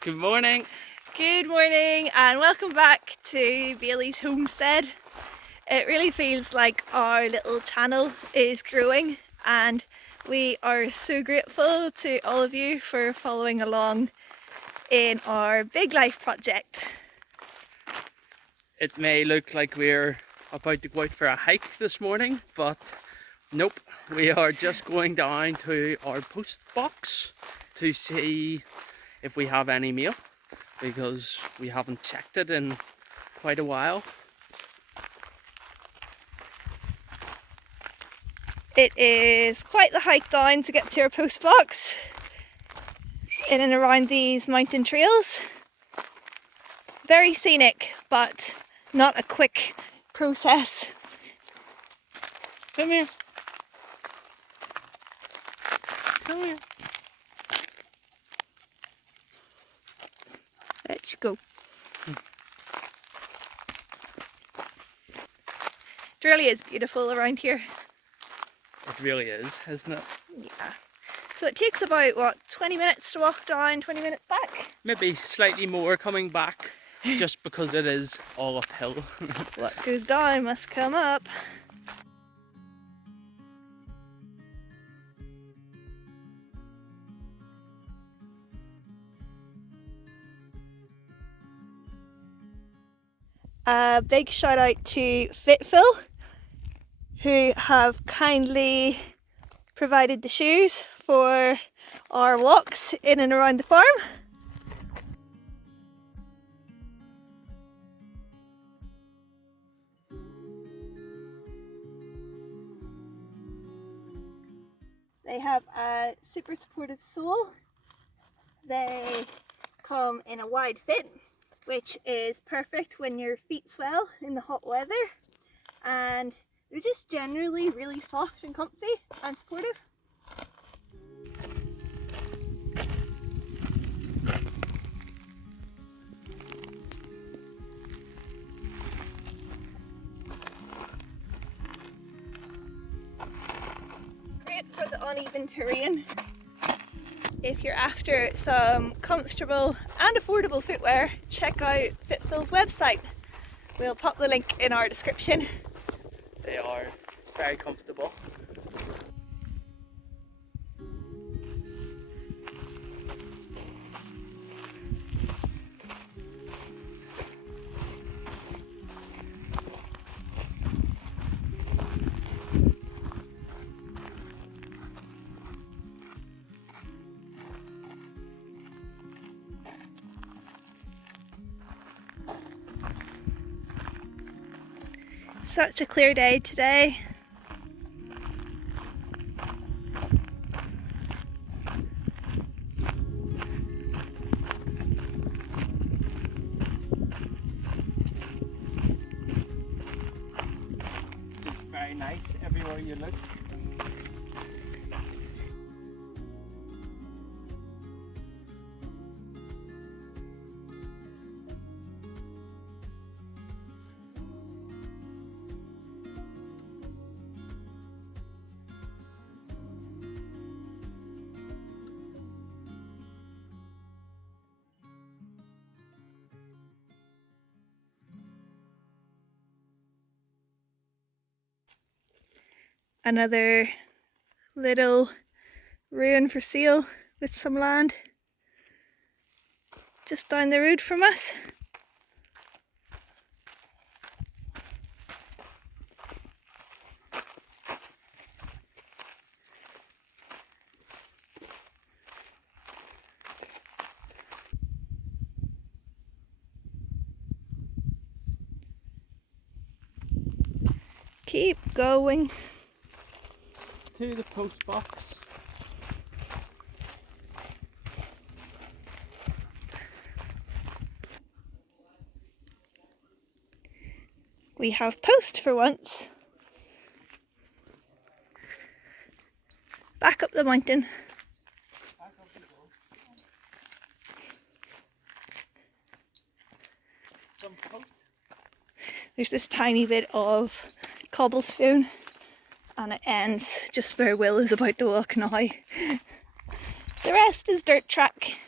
Good morning. Good morning and welcome back to Bailey's homestead. It really feels like our little channel is growing and we are so grateful to all of you for following along in our big life project. It may look like we're about to go out for a hike this morning, but nope, we are just going down to our post box to see if we have any mail, because we haven't checked it in quite a while. It is quite the hike down to get to our post box in and around these mountain trails. Very scenic, but not a quick process. Come here. Come here. Let's go. It really is beautiful around here. It really is, isn't it? Yeah. So it takes about, 20 minutes to walk down, 20 minutes back? Maybe slightly more coming back, just because it is all uphill. What goes down must come up. A big shout out to Fitful, who have kindly provided the shoes for our walks in and around the farm. They have a super supportive sole. They come in a wide fit, which is perfect when your feet swell in the hot weather, and they're just generally really soft and comfy and supportive. Great for the uneven terrain. If you're after some comfortable and affordable footwear, check out Fitful's website. We'll pop the link in our description. They are very comfortable. Such a clear day today. It's very nice everywhere you look. Another little ruin for sale with some land just down the road from us. Keep going. To the post box. We have post for once. Back up the mountain. Some post. There's this tiny bit of cobblestone and it ends just where Will is about to walk now. The rest is dirt track.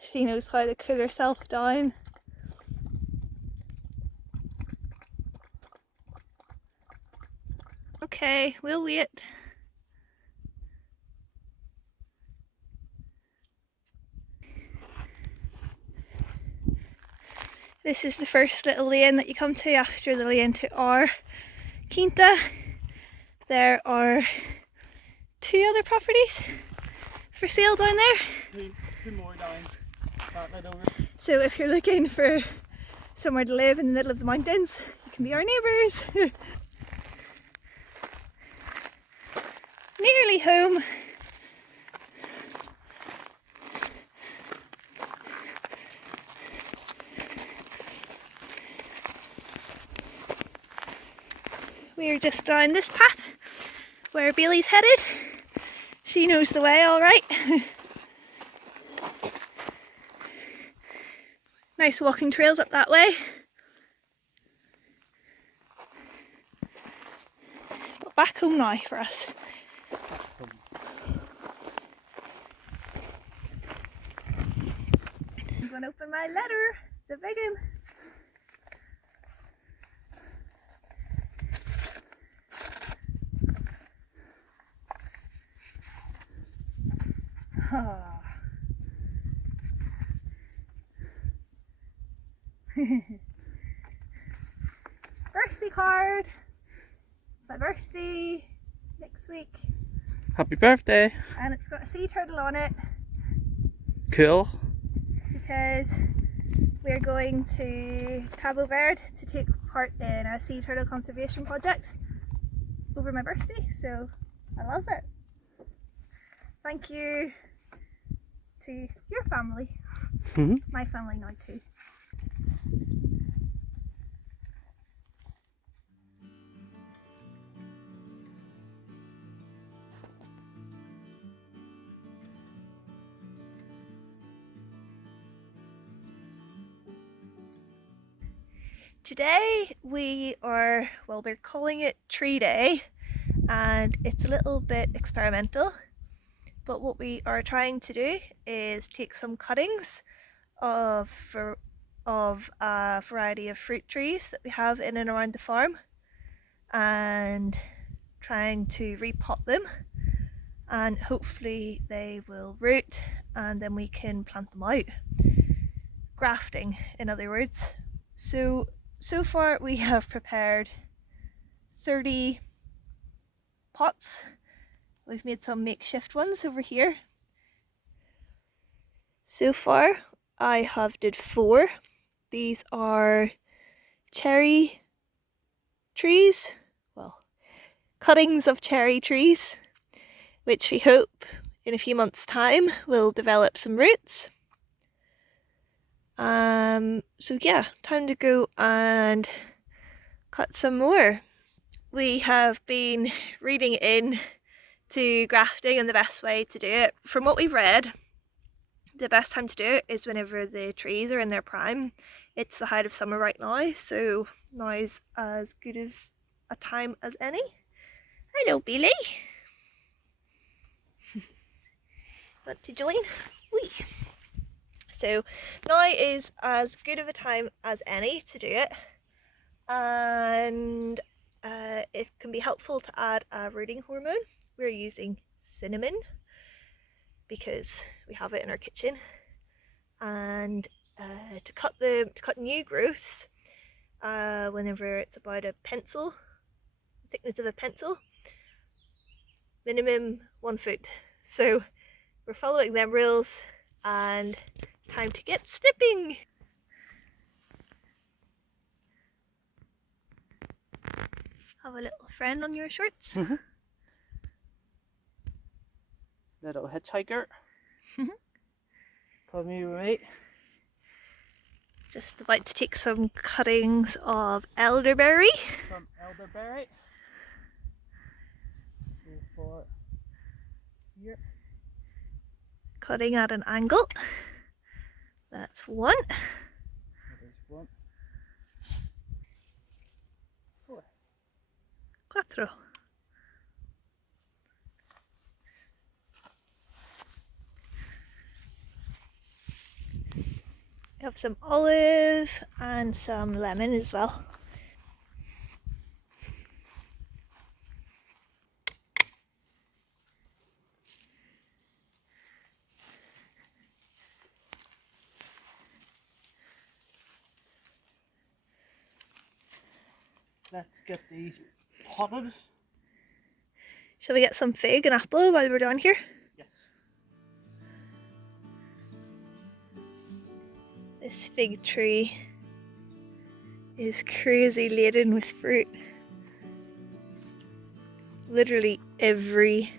She knows how to cool herself down. Okay, we'll wait. This is the first little lane that you come to after the lane to our quinta. There are 2 other properties for sale down there. Two more down that right over. So if you're looking for somewhere to live in the middle of the mountains, you can be our neighbours. Nearly home. We're just down this path where Bailey's headed. She knows the way all right. Nice walking trails up that way. But back home now for us. I'm going to open my letter. It's a big one. Birthday card. It's my birthday next week. Happy birthday. And it's got a sea turtle on it. Cool. Because we're going to Cabo Verde to take part in a sea turtle conservation project over my birthday, so I love it. Thank you to your family, my family now too. Today we're calling it Tree Day, and it's a little bit experimental, but what we are trying to do is take some cuttings of a variety of fruit trees that we have in and around the farm and trying to repot them, and hopefully they will root and then we can plant them out. Grafting, in other words. So far we have prepared 30 pots. We've made some makeshift ones over here. So far I have did 4. These are cherry trees, well, cuttings of cherry trees, which we hope in a few months' time will develop some roots. So yeah, time to go and cut some more. We have been reading in to grafting and the best way to do it. From what we've read, the best time to do it is whenever the trees are in their prime. It's the height of summer right now, so now is as good of a time as any. Hello, Billy. Want to join? Wee. So now is as good of a time as any to do it, and it can be helpful to add a rooting hormone. We're using cinnamon because we have it in our kitchen, and to cut new growths, whenever it's about a pencil, thickness of a pencil, minimum 1 foot. So we're following them rules, and it's time to get snipping. Have a little friend on your shorts. Little hitchhiker. Come here with me. Just about to take some cuttings of elderberry. Some elderberry. Go for here. Cutting at an angle. That's 1. There's 1. 4. We have some olive and some lemon as well. Let's get these potted. Shall we get some fig and apple while we're down here? Yes. This fig tree is crazy laden with fruit. Literally every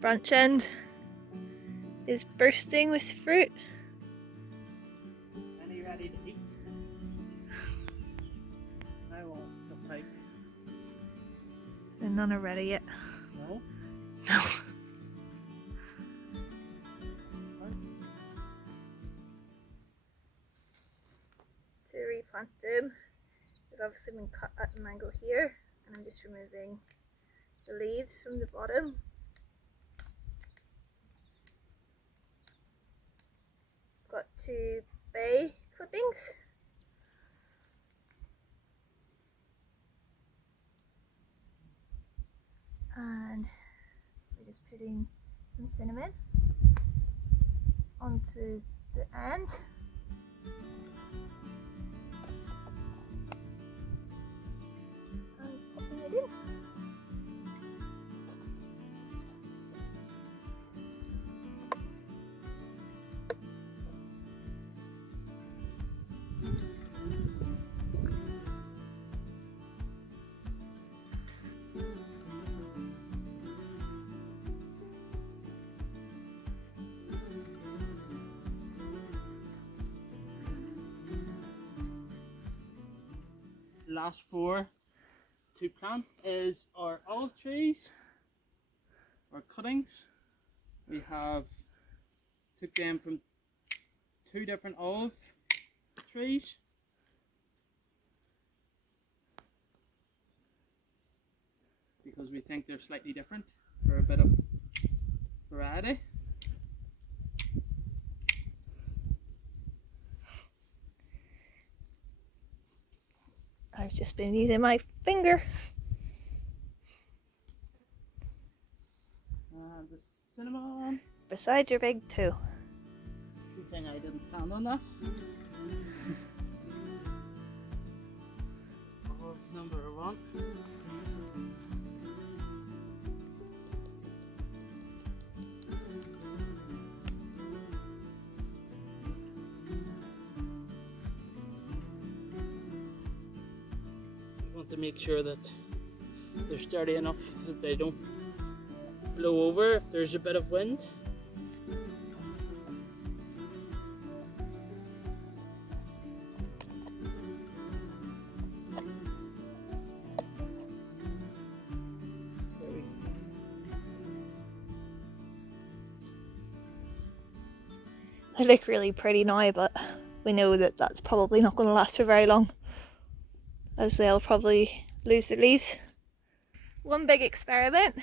branch end is bursting with fruit. Any ready to eat? I want the pig. And none are ready yet. No? No. To replant them, they've obviously been cut at an angle here, and I'm just removing the leaves from the bottom. Got 2 bay clippings. And we're just putting some cinnamon onto the end. And popping it in. Last 4 to plant is our olive trees, our cuttings. We have took them from 2 different olive trees. Because we think they're slightly different for a bit of variety. I've just been using my finger. And the cinnamon. Beside your big toe. Good thing I didn't stand on that. Olive number 1. You want to make sure that they're sturdy enough that they don't blow over if there's a bit of wind. They look really pretty now, but we know that that's probably not going to last for very long, as they'll probably lose their leaves. One big experiment,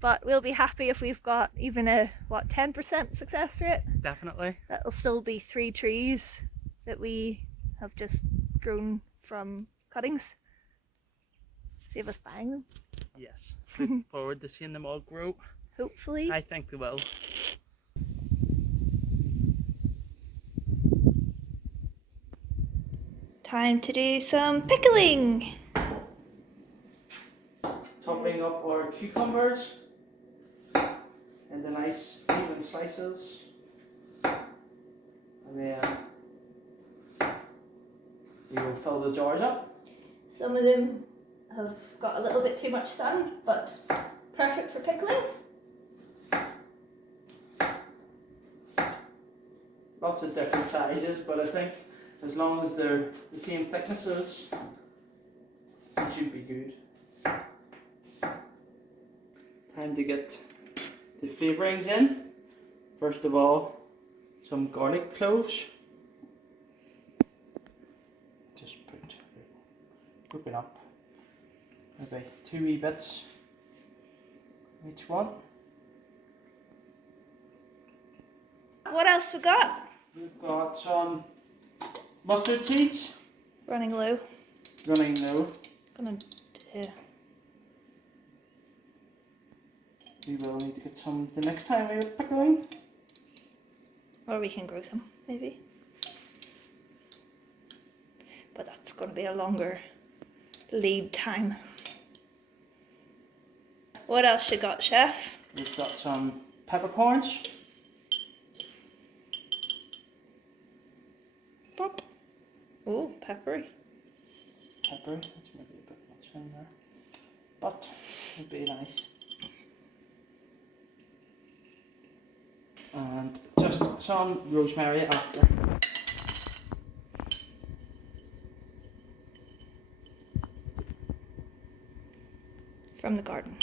but we'll be happy if we've got even a 10% success rate. Definitely. That'll still be 3 trees that we have just grown from cuttings. Save us buying them. Yes. Look forward to seeing them all grow. Hopefully. I think they will. Time to do some pickling. Chopping up our cucumbers into nice even slices, and then we will fill the jars up. Some of them have got a little bit too much sun, but perfect for pickling. Lots of different sizes, but I think as long as they're the same thicknesses, they should be good. Time to get the flavourings in. First of all, some garlic cloves. Just whip it up. Maybe 2 wee bits each one. What else we got? We've got some mustard seeds. Running low. Running low. Gonna do. We will need to get some the next time we're pickling. Or we can grow some, maybe. But that's gonna be a longer lead time. What else you got, Chef? We've got some peppercorns. Pop. Oh, peppery. Pepper, that's maybe a bit much in there. But it'd be nice. And just some rosemary after. From the garden.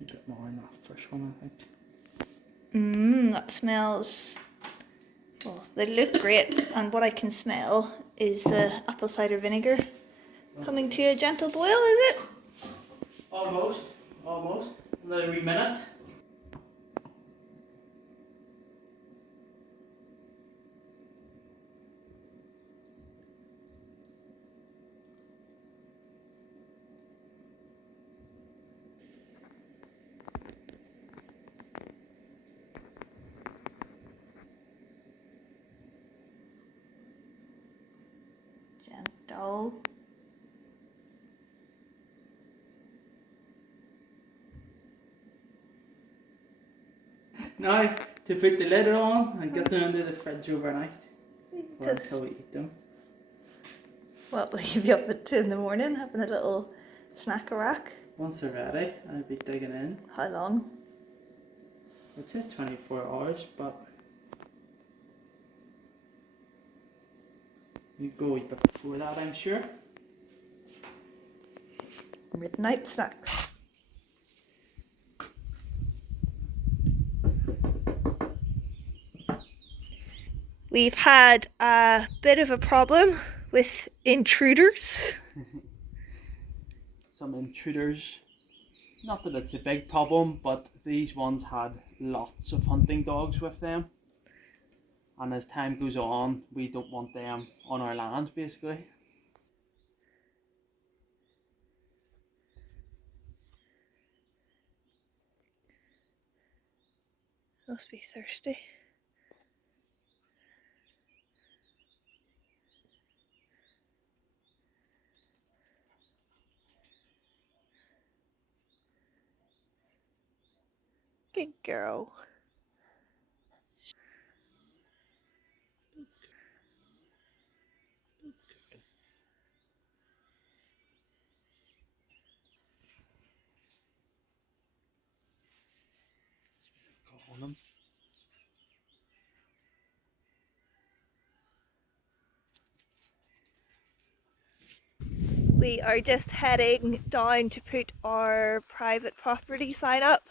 A bit more in that first one, I think. That smells. Well, they look great, and what I can smell is the apple cider vinegar coming to a gentle boil, is it? Almost. Another wee minute. Gentle. Now to put the lid on and get them into the fridge overnight. Or Just, until we eat them. what will you be up at 2 in the morning having a little snack rack? Once they're ready, I'll be digging in. How long? It says 24 hours, but you go a wee bit before that, I'm sure. Midnight snacks. We've had a bit of a problem with intruders. Some intruders. Not that it's a big problem, but these ones had lots of hunting dogs with them. And as time goes on, we don't want them on our land, basically. Must be thirsty. Good girl. Go on them. We are just heading down to put our private property sign up.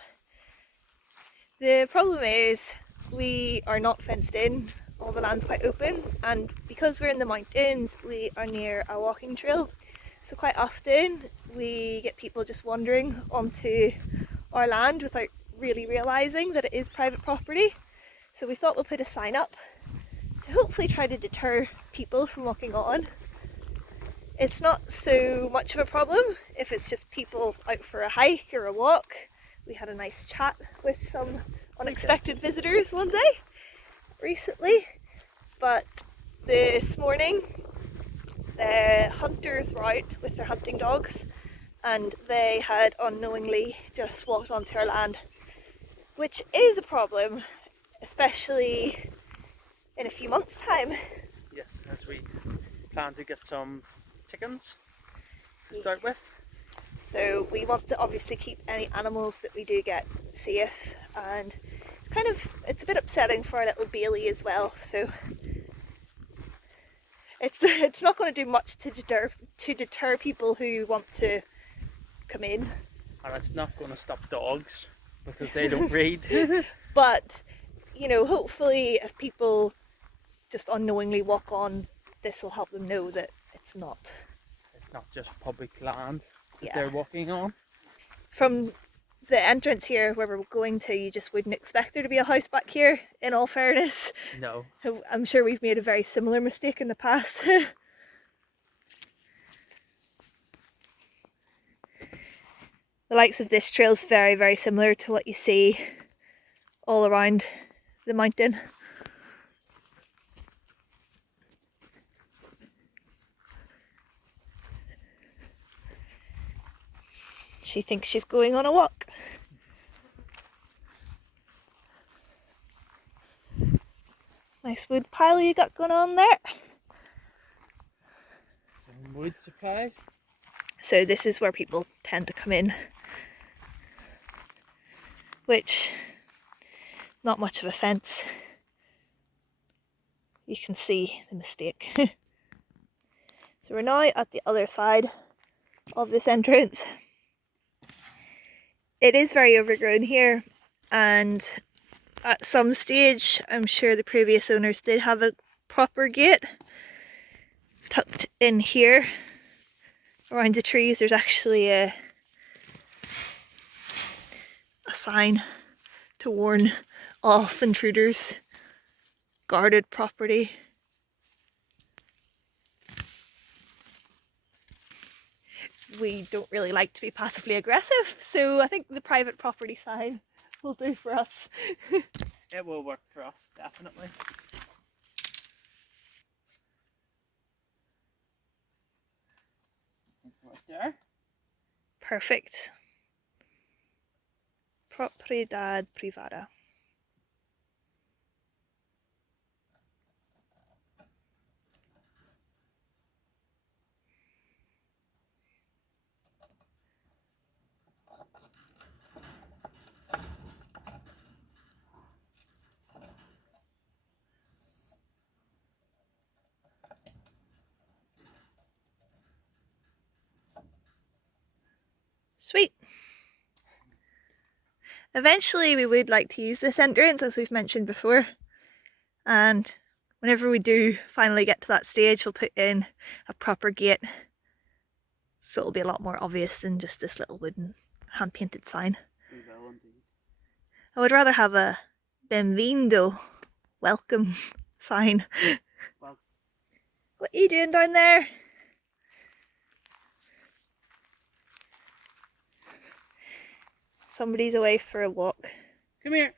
The problem is we are not fenced in, all the land's quite open, and because we're in the mountains we are near a walking trail, so quite often we get people just wandering onto our land without really realising that it is private property. So we thought we'll put a sign up to hopefully try to deter people from walking on. It's not so much of a problem if it's just people out for a hike or a walk. We had a nice chat with some unexpected visitors one day recently, but this morning the hunters were out with their hunting dogs and they had unknowingly just walked onto our land, which is a problem, especially in a few months' time. Yes, as we plan to get some chickens to start with. So we want to obviously keep any animals that we do get safe, and it's a bit upsetting for our little Bailey as well. So it's not going to do much to deter people who want to come in. And it's not going to stop dogs because they don't read. But hopefully if people just unknowingly walk on, this will help them know that it's not just public land that Yeah. they're walking on. From the entrance here where we're going to, you just wouldn't expect there to be a house back here, in all fairness. No. I'm sure we've made a very similar mistake in the past. The likes of this trail is very, very similar to what you see all around the mountain. She thinks she's going on a walk. Nice wood pile you got going on there. Some wood supplies. So this is where people tend to come in, which, not much of a fence. You can see the mistake. So we're now at the other side of this entrance. It is very overgrown here, and at some stage I'm sure the previous owners did have a proper gate tucked in here. Around the trees there's actually a sign to warn off intruders. Guarded property. We don't really like to be passively aggressive, so I think the private property sign will do for us. It will work for us, definitely. Right there. Perfect. Propiedad privada. Sweet. Eventually we would like to use this entrance, as we've mentioned before, and whenever we do finally get to that stage we'll put in a proper gate, so it'll be a lot more obvious than just this little wooden hand painted sign. We will indeed. I would rather have a Benvindo, welcome sign. Well, What are you doing down there? Somebody's away for a walk. come here.